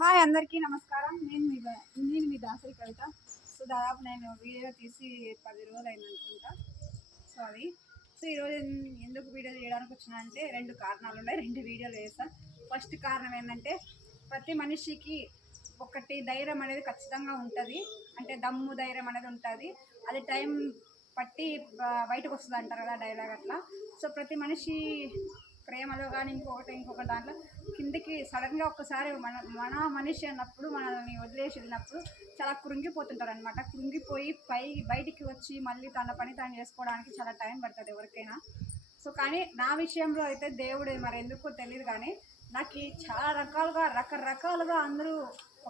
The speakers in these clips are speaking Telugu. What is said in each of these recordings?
హాయ్ అందరికీ నమస్కారం. నేను మీ దాసరి కవిత. సో దాదాపు నేను వీడియో తీసి 10 రోజులు అయిందనుకుంటా. సో అది ఈరోజు ఎందుకు వీడియో చేయడానికి వచ్చినా అంటే 2 కారణాలు ఉన్నాయి. 2 వీడియోలు చేస్తాను. ఫస్ట్ కారణం ఏంటంటే ప్రతి మనిషికి ఒకటి ధైర్యం అనేది ఖచ్చితంగా ఉంటుంది. అంటే దమ్ము ధైర్యం అనేది ఉంటుంది. అది టైం పట్టి బయటకు వస్తుంది అంటారు కదా డైలాగ్ అట్లా. సో ప్రతి మనిషి ప్రేమలో కానీ ఇంకొక దాంట్లో కిందికి సడన్గా ఒక్కసారి మన మనిషి అన్నప్పుడు మనల్ని వదిలేసి వెళ్ళినప్పుడు చాలా కృంగిపోతుంటారు అనమాట. కృంగిపోయి బయటికి వచ్చి మళ్ళీ తన పని తాను చేసుకోవడానికి చాలా టైం పడుతుంది ఎవరికైనా. సో కానీ నా విషయంలో అయితే దేవుడు మరి ఎందుకో తెలియదు కానీ నాకు చాలా రకరకాలుగా అందరూ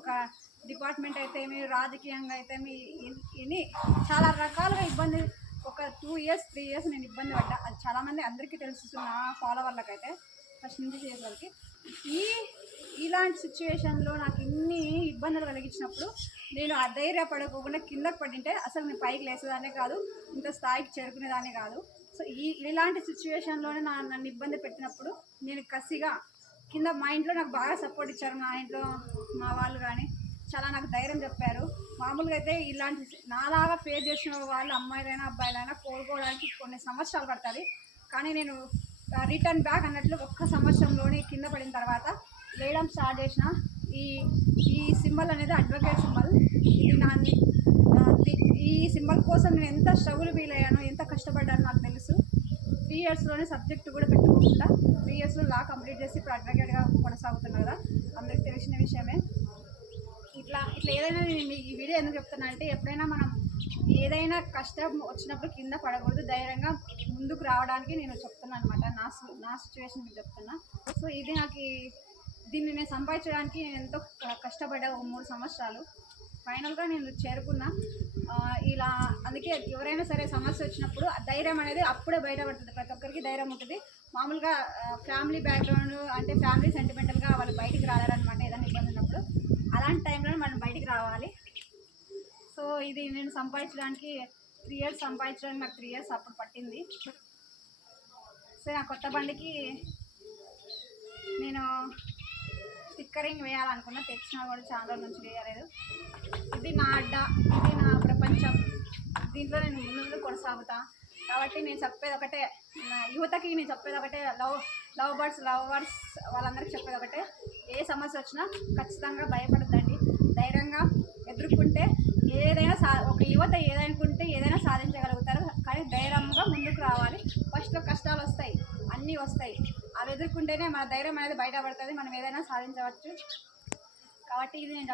ఒక డిపార్ట్మెంట్ అయితే రాజకీయంగా అయితే ఇన్ని చాలా రకాలుగా ఇబ్బంది ఒక 2 years 3 years నేను ఇబ్బంది పడ్డా. అది చాలామంది అందరికీ తెలుసు. నా ఫాలోవర్లకైతే ఫస్ట్ నుంచి చేసేవాళ్ళకి ఇలాంటి సిచ్యువేషన్లో నాకు ఇన్ని ఇబ్బందులు కలిగించినప్పుడు నేను అధైర్యపడకుండా కిందకు పడింటే అసలు నేను పైకి లేసేదానే కాదు, ఇంత స్థాయికి చేరుకునేదానే కాదు. సో ఇలాంటి సిచ్యువేషన్లోనే నన్ను ఇబ్బంది పెట్టినప్పుడు నేను కసిగా కింద మా ఇంట్లో నాకు బాగా సపోర్ట్ ఇచ్చారు. మా ఇంట్లో మా వాళ్ళు కానీ చాలా నాకు ధైర్యం చెప్పారు. మామూలుగా అయితే ఇలాంటి నాలాగా ఫేస్ చేసిన వాళ్ళు అమ్మాయిలైనా అబ్బాయిలైనా కోలుకోవడానికి కొన్ని సంవత్సరాలు పడుతుంది. కానీ నేను రిటర్న్ బ్యాక్ అన్నట్లు 1 సంవత్సరంలోనే కింద పడిన తర్వాత లేయడం స్టార్ట్ చేసిన. ఈ సింబల్ అనేది అడ్వకేట్ సింబల్. ఈ సింబల్ కోసం నేను ఎంత స్ట్రగుల్ ఫీల్ అయ్యానో, ఎంత కష్టపడ్డానో నాకు తెలుసు. 3 yearsలోనే సబ్జెక్టు కూడా పెట్టుకోకుండా 3 yearsలో లా కంప్లీట్ చేసి ఇప్పుడు అడ్వకేట్గా కొనసాగుతున్నా కదా, అందరికీ తెలిసిన విషయమే. ఇట్లా ఏదైనా నేను ఈ వీడియో ఎందుకు చెప్తున్నా అంటే ఎప్పుడైనా మనం ఏదైనా కష్టం వచ్చినప్పుడు కింద పడకూడదు, ధైర్యంగా ముందుకు రావడానికి నేను చెప్తున్నాను అనమాట. నా సిచ్యువేషన్ మీకు చెప్తున్నా. సో ఇది నాకు దీన్ని నేను సంపాదించడానికి నేను ఎంతో కష్టపడ్డా 3 సంవత్సరాలు. ఫైనల్గా నేను చేరుకున్నా. ఇలా అందుకే ఎవరైనా సరే సమస్య వచ్చినప్పుడు ధైర్యం అనేది అప్పుడే బయటపడుతుంది. ప్రతి ఒక్కరికి ధైర్యం ఉంటుంది. మామూలుగా ఫ్యామిలీ బ్యాక్గ్రౌండ్ అంటే ఫ్యామిలీ సెంటిమెంటల్గా వాళ్ళు బయటికి రాలేరనమాట ఏదైనా ఇబ్బంది ఉన్నప్పుడు. అలాంటి టైంలో మనం బయటికి రావాలి. సో ఇది నేను సంపాదించడానికి 3 years సంపాదించడానికి నాకు 3 years అప్పుడు పట్టింది. సో నా కొత్త బండికి నేను స్టిక్కరింగ్ వేయాలనుకున్నా, తెచ్చినా కూడా చాలా రోజుల నుంచి వేయలేదు. ఇది నా అడ్డ, ఇది నా ప్రపంచం, దీంట్లో నేను ముందు కొనసాగుతా. కాబట్టి నేను చెప్పేది ఒకటే, నా యువతకి నేను చెప్పేది ఒకటే, లవ్ బర్డ్స్ వాళ్ళందరికీ చెప్పేది ఒకటే, ఏ సమస్య వచ్చినా ఖచ్చితంగా భయపడద్దండి. ధైర్యంగా ఎదుర్కొంటే ఒక యువత ఏదనుకుంటే ఏదైనా సాధించగలుగుతారు. కానీ ధైర్యంగా ముందుకు రావాలి. ఫస్ట్లో కష్టాలు వస్తాయి, అన్నీ వస్తాయి. అవి ఎదుర్కొంటేనే మన ధైర్యం అనేది బయటపడుతుంది, మనం ఏదైనా సాధించవచ్చు. కాబట్టి ఇది నేను